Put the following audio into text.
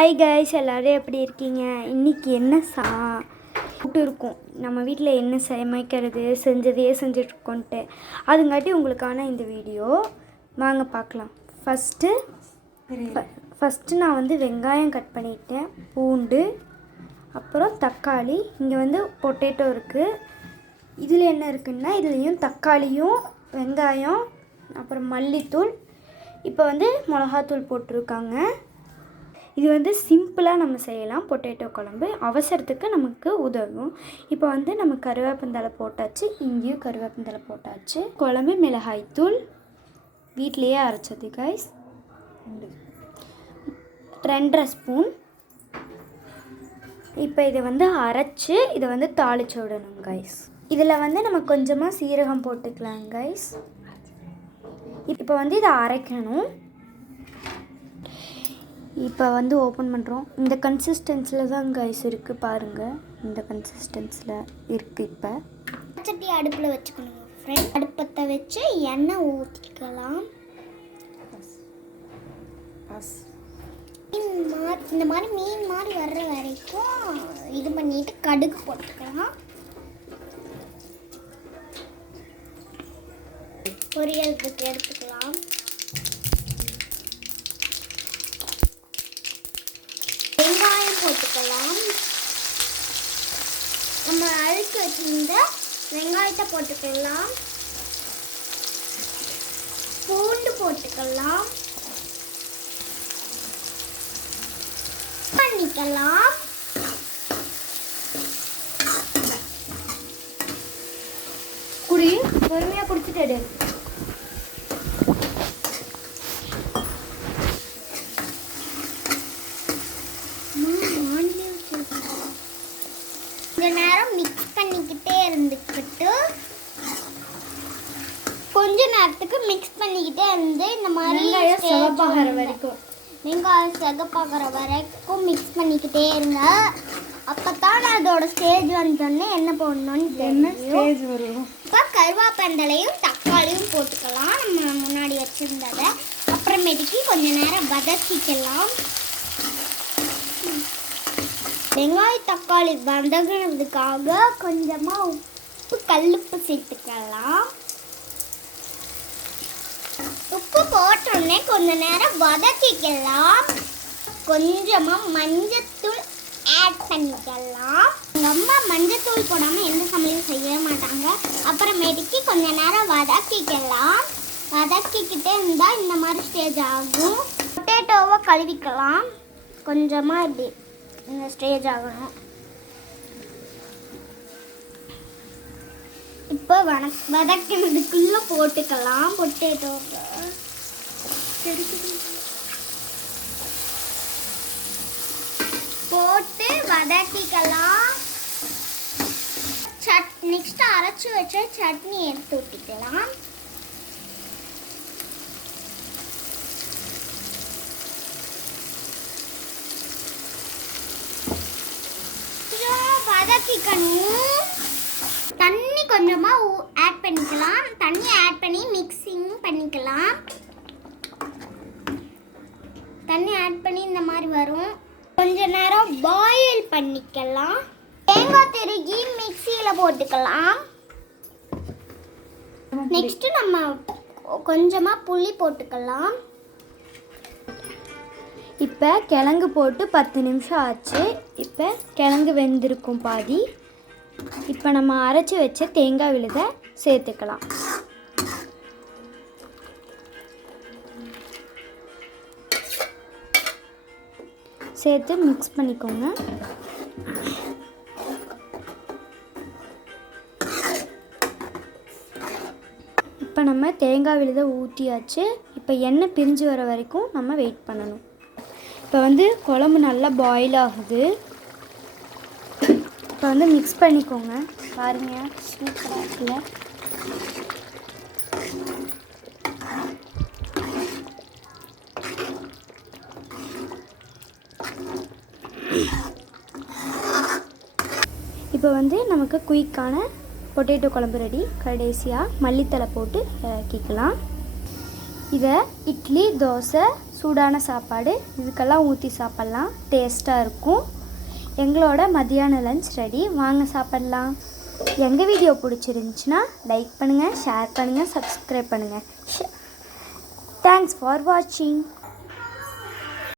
Hi guys, எல்லோரும் எப்படி இருக்கீங்க? இன்றைக்கி என்ன ஃபுட்டு இருக்கும், நம்ம வீட்டில் என்ன சமைக்கிறது, செஞ்சதையே செஞ்சுட்ருக்கோன்ட்டு அதுங்காட்டி உங்களுக்கான இந்த வீடியோ வாங்க பார்க்கலாம். ஃபஸ்ட்டு நான் வந்து வெங்காயம் கட் பண்ணிட்டேன், பூண்டு, அப்புறம் தக்காளி, இங்கே பொட்டேட்டோ இருக்குது. இதில் என்ன இருக்குன்னா, இதுலேயும் தக்காளியும் வெங்காயம் அப்புறம் மல்லித்தூள், இப்போ மிளகாத்தூள் போட்டிருக்காங்க. இது சிம்பிளாக நம்ம செய்யலாம். பொட்டேட்டோ குழம்பு அவசரத்துக்கு நமக்கு உதவும். இப்போ நம்ம கருவேப்பந்தழை போட்டாச்சு, இங்கேயும் கருவேப்பந்தழை போட்டாச்சு. குழம்பு மிளகாய்த்தூள் வீட்டிலையே அரைச்சது கைஸ், 2.5 ஸ்பூன். இப்போ இதை அரைச்சி இதை தாளிச்சு விடணும் கைஸ். இதில் நம்ம கொஞ்சமாக சீரகம் போட்டுக்கலாம் கைஸ். இப்போ இதை அரைக்கணும். இப்போ ஓப்பன் பண்ணுறோம். இந்த கன்சிஸ்டன்சியில் தான் கைஸ் இருக்குது பாருங்கள், இந்த கன்சிஸ்டன்ஸில் இருக்குது. இப்போ சட்டி அடுப்பில் வச்சுக்கணும் ஃப்ரெண்ட். அடுப்பத்தை வச்சு எண்ணெய் ஊற்றிக்கலாம். இந்த மாதிரி மீன் மாதிரி வர்ற வரைக்கும் இது பண்ணிட்டு கடுகு போட்டுக்கலாம். பொரியலுக்கு எடுத்துக்கலாம். வெங்காயம் போட்டுக்கலாம். நம்ம அரைச்சி வச்சிருந்த வெங்காயத்தை போட்டுக்கலாம். பூண்டு போட்டுக்கலாம். பண்ணிக்கலாம். குடி, பொறுமையாக குடிச்சிட்டு கொஞ்ச நேரத்துக்கு மிக்ஸ் பண்ணிக்கிட்டே இருந்து இந்த மாதிரி சிவப்பாகிற வரைக்கும், வெங்காயம் சிவப்பாகிற வரைக்கும் மிக்ஸ் பண்ணிக்கிட்டே இருங்க. அப்போ தான் அதோட ஸ்டேஜ் வந்தோடனே என்ன போடணும்னு ஸ்டேஜ் வரும். இப்போ கருவேப்பந்தலையும் தக்காளியும் போட்டுக்கலாம், நம்ம முன்னாடி வச்சுருந்ததை. அப்புறமேட்டுக்கு கொஞ்ச நேரம் வதக்கிக்கலாம். வெங்காய தக்காளி வதங்கினதுக்காக கொஞ்சமாக உப்பு, கல்லுப்பு சேர்த்துக்கலாம். உப்பு போட்டோடனே கொஞ்ச நேரம் வதக்கிக்கலாம். கொஞ்சமாக மஞ்சத்தூள் ஆட் பண்ணிக்கலாம். எங்கள் அம்மா மஞ்சத்தூள் போடாமல் எந்த சமையலும் செய்ய மாட்டாங்க. அப்புறமேட்டுக்கு கொஞ்ச நேரம் வதக்கிக்கலாம். வதக்கிக்கிட்டே இருந்தால் இந்த மாதிரி ஸ்டேஜ் ஆகும். பொட்டேட்டோவை கழுவிக்கலாம். கொஞ்சமாக இப்படி இந்த ஸ்டேஜ் ஆகணும். இப்போ வதக்கினதுக்குள்ளே போட்டுக்கலாம் பொட்டேட்டோவை. போட்டு வதக்கிக்கலாம். நெக்ஸ்ட் அரைச்சி வச்ச சட்னி எடுத்து ஊற்றிக்கலாம். வதக்கிக்கணும். தண்ணி கொஞ்சமாக ஆட் பண்ணிக்கலாம். தண்ணி ஆட் பண்ணி மிக்சிங் பண்ணிக்கலாம். தண்ணி ஆட் பண்ணி இந்த மாதிரி வரும். கொஞ்ச நேரம் பாயில் பண்ணிக்கலாம். தேங்காய் திருகி மிக்சியில் போட்டுக்கலாம். நெக்ஸ்ட்டு நம்ம கொஞ்சமாக புளி போட்டுக்கலாம். இப்போ கிழங்கு போட்டு 10 நிமிஷம் ஆச்சு. இப்போ கிழங்கு வெந்திருக்கும் பாதி. இப்போ நம்ம அரைச்சி வச்ச தேங்காய் விழுதை சேர்த்துக்கலாம். சேர்த்து மிக்ஸ் பண்ணிக்கோங்க. இப்போ நம்ம தேங்காய் விழுதை ஊற்றியாச்சு. இப்போ எண்ணெய் பிரிஞ்சு வர வரைக்கும் நம்ம வெயிட் பண்ணணும். இப்போ குழம்பு நல்லா பாயில் ஆகுது. இப்போ மிக்ஸ் பண்ணிக்கோங்க. பாருங்கள், சூப்பராக இருக்குல்ல? இப்போ நமக்கு குயிக்கான பொட்டேட்டோ குழம்பு ரெடி. கடைசியாக மல்லித்தலை போட்டு இறக்கிக்கலாம். இதை இட்லி, தோசை, சூடான சாப்பாடு இதுக்கெல்லாம் ஊற்றி சாப்பிட்லாம், டேஸ்ட்டாக இருக்கும். எங்களோட மதியான லஞ்ச் ரெடி, வாங்க சாப்பிட்லாம். எங்கள் வீடியோ பிடிச்சிருந்துச்சின்னா லைக் பண்ணுங்கள், ஷேர் பண்ணுங்கள், சப்ஸ்கிரைப் பண்ணுங்கள். தேங்க்ஸ் ஃபார் வாட்சிங்.